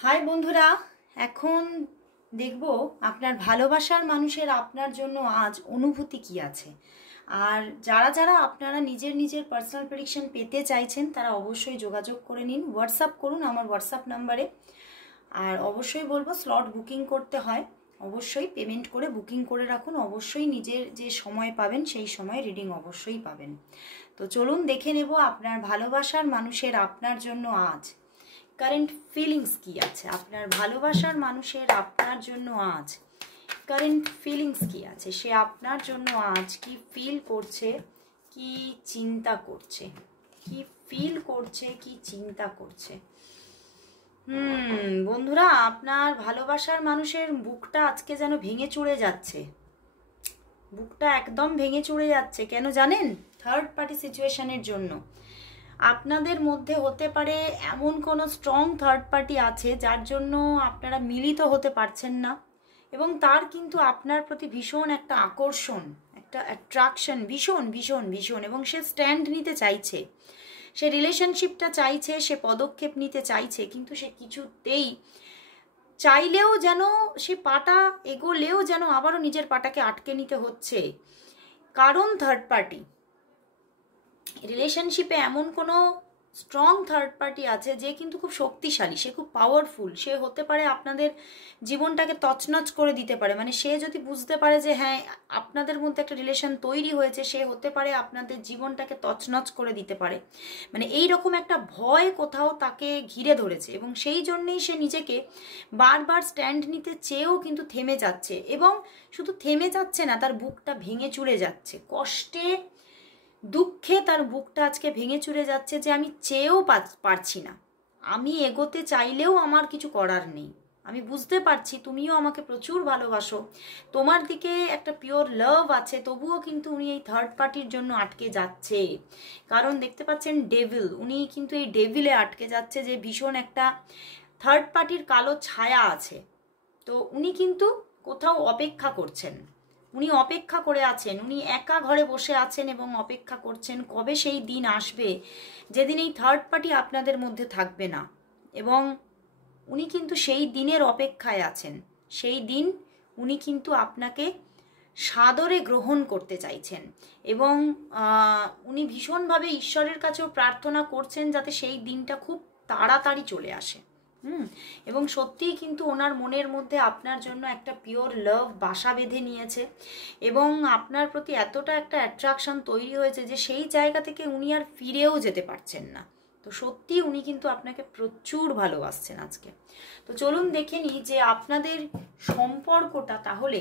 High বন্ধুরা, এখন দেখব আপনার ভালোবাসার মানুষের আপনার জন্য আজ অনুভূতি কি আছে। আর যারা যারা আপনারা নিজের নিজের পার্সোনাল প্রেডিকশন পেতে চাইছেন তারা অবশ্যই যোগাযোগ করে নিন, হোয়াটসঅ্যাপ করুন আমার হোয়াটসঅ্যাপ নাম্বারে। আর অবশ্যই বলবো স্লট বুকিং করতে হয়, অবশ্যই পেমেন্ট করে বুকিং করে রাখুন। অবশ্যই নিজের যে সময় পাবেন সেই সময় রিডিং অবশ্যই পাবেন। তো চলুন দেখে নেব আপনার ভালোবাসার মানুষের আপনার জন্য আজ কারেন্ট ফিলিংস কি আছে। আপনার ভালোবাসার মানুষের আপনার জন্য আজ কারেন্ট ফিলিংস কি আছে, সে আপনার জন্য আজ কি ফিল করছে, কি চিন্তা করছে, কি ফিল করছে, কি চিন্তা করছে। বন্ধুরা, আপনার ভালোবাসার মানুষের বুকটা আজকে যেন ভেঙে চুরে যাচ্ছে, বুকটা একদম ভেঙে চুরে যাচ্ছে। কেন জানেন? থার্ড পার্টি সিচুয়েশনের জন্য। আপনাদের মধ্যে হতে পারে এমন কোনো স্ট্রং থার্ড পার্টি আছে যার জন্য আপনারা মিলিত হতে পারছেন না, এবং তার কিন্তু আপনার প্রতি ভীষণ একটা আকর্ষণ, একটা অ্যাট্রাকশন, ভীষণ ভীষণ ভীষণ, এবং সে স্ট্যান্ড নিতে চাইছে, সে রিলেশনশিপটা চাইছে, সে পদক্ষেপ নিতে চাইছে, কিন্তু সে কিছুতেই চাইলেও যেন সে পাটা এগোলেও যেন আবারও নিজের পাটাকে আটকে নিতে হচ্ছে। কারণ থার্ড পার্টি রিলেশনশিপে এমন কোনো স্ট্রং থার্ড পার্টি আছে যে কিন্তু খুব শক্তিশালী, সে খুব পাওয়ারফুল, সে হতে পারে আপনাদের জীবনটাকে তছনছ করে দিতে পারে। মানে সে যদি বুঝতে পারে যে হ্যাঁ আপনাদের মধ্যে একটা রিলেশন তৈরি হয়েছে, সে হতে পারে আপনাদের জীবনটাকে তছনছ করে দিতে পারে। মানে এই রকম একটা ভয় কোথাও তাকে ঘিরে ধরেছে, এবং সেই জন্যেই সে নিজেকে বারবার স্ট্যান্ড নিতে চেয়েও কিন্তু থেমে যাচ্ছে, এবং শুধু থেমে যাচ্ছে না, তার বুকটা ভেঙে চুরে যাচ্ছে, কষ্টে দুঃখে তার বুকটা আজকে ভেঙে চুরে যাচ্ছে যে আমি চেয়েও পারছি না, আমি এগোতে চাইলেও আমার কিছু করার নেই। আমি বুঝতে পারছি তুমিও আমাকে প্রচুর ভালোবাসো, তোমার দিকে একটা পিওর লাভ আছে, তবুও কিন্তু উনি এই থার্ড পার্টির জন্য আটকে যাচ্ছে। কারণ দেখতে পাচ্ছেন ডেভিল, উনি কিন্তু এই ডেভিলে আটকে যাচ্ছে, যে ভীষণ একটা থার্ড পার্টির কালো ছায়া আছে। তো উনি কিন্তু কোথাও অপেক্ষা করছেন, উনি অপেক্ষা করে আছেন, উনি একা ঘরে বসে আছেন এবং অপেক্ষা করছেন কবে সেই দিন আসবে যেদিন এই থার্ড পার্টি আপনাদের মধ্যে থাকবে না। এবং উনি কিন্তু সেই দিনের অপেক্ষায় আছেন, সেই দিন উনি কিন্তু আপনাকে সাদরে গ্রহণ করতে চাইছেন, এবং উনি ভীষণভাবে ঈশ্বরের কাছেও প্রার্থনা করছেন যাতে সেই দিনটা খুব তাড়াতাড়ি চলে আসে। এবং সত্যিই কিন্তু ওনার মনের মধ্যে আপনার জন্য একটা পিওর লাভ বাসা বেঁধে নিয়েছে, এবং আপনার প্রতি এতটা একটা অ্যাট্রাকশন তৈরি হয়েছে যে সেই জায়গা থেকে উনি আর ফিরেও যেতে পারছেন না। তো সত্যি উনি কিন্তু আপনাকে প্রচুর ভালোবাসছেন আজকে। তো চলুন দেখে নিই যে আপনাদের সম্পর্কটা তাহলে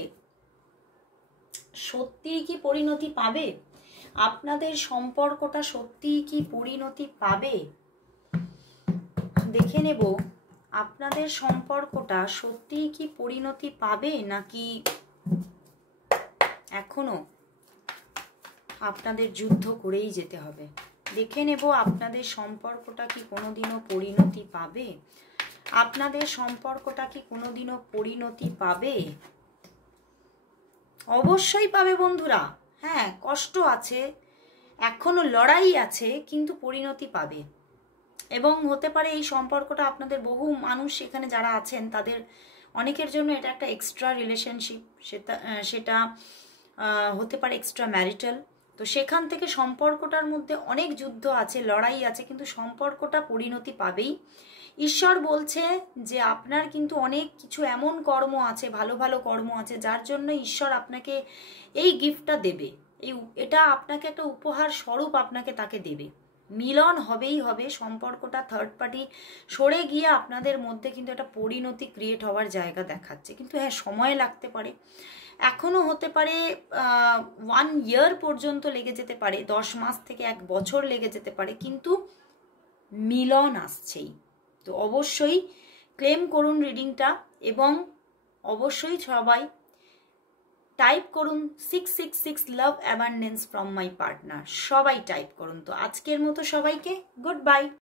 সত্যিই কি পরিণতি পাবে, আপনাদের সম্পর্কটা সত্যিই কি পরিণতি পাবে। দেখে নেব আপনাদের সম্পর্কটা সত্যিই কি পরিণতি পাবে, নাকি এখনো আপনাদের যুদ্ধ করেই যেতে হবে। দেখে নেব আপনাদের সম্পর্কটা কি কোনোদিনও পরিণতি পাবে, আপনাদের সম্পর্কটা কি কোনোদিনও পরিণতি পাবে। অবশ্যই পাবে বন্ধুরা, হ্যাঁ কষ্ট আছে, এখনো লড়াই আছে, কিন্তু পরিণতি পাবে। এবং হতে পারে এই সম্পর্কটা আপনাদের বহু মানুষ এখানে যারা আছেন তাদের অনেকের জন্য এটা একটা এক্সট্রা রিলেশনশিপ, সেটা হতে পারে এক্সট্রা ম্যারিটাল। তো সেখান থেকে সম্পর্কটার মধ্যে অনেক যুদ্ধ আছে, লড়াই আছে, কিন্তু সম্পর্কটা পরিণতি পাবেই। ঈশ্বর বলছে যে আপনার কিন্তু অনেক কিছু এমন কর্ম আছে, ভালো ভালো কর্ম আছে, যার জন্য ঈশ্বর আপনাকে এই গিফটটা দেবে, এটা আপনাকে একটা উপহার স্বরূপ আপনাকে তাকে দেবে। মিলন হবেই হবে, সম্পর্কটা থার্ড পার্টি সরে গিয়ে আপনাদের মধ্যে কিন্তু একটা পরিণতি ক্রিয়েট হওয়ার জায়গা দেখাচ্ছে, কিন্তু হ্যাঁ সময় লাগতে পারে, এখনো হতে পারে 1 ইয়ার পর্যন্ত লেগে যেতে পারে, 10 মাস থেকে 1 বছর লেগে যেতে পারে, কিন্তু মিলন আসছেই। তো অবশ্যই ক্লেম করুন রিডিংটা, এবং অবশ্যই সবাই টাইপ করুন 666 লাভ অ্যাবান্ডেন্স ফ্রম মাই পার্টনার, সবাই টাইপ করুন। তো আজকের মতো সবাইকে গুড বাই।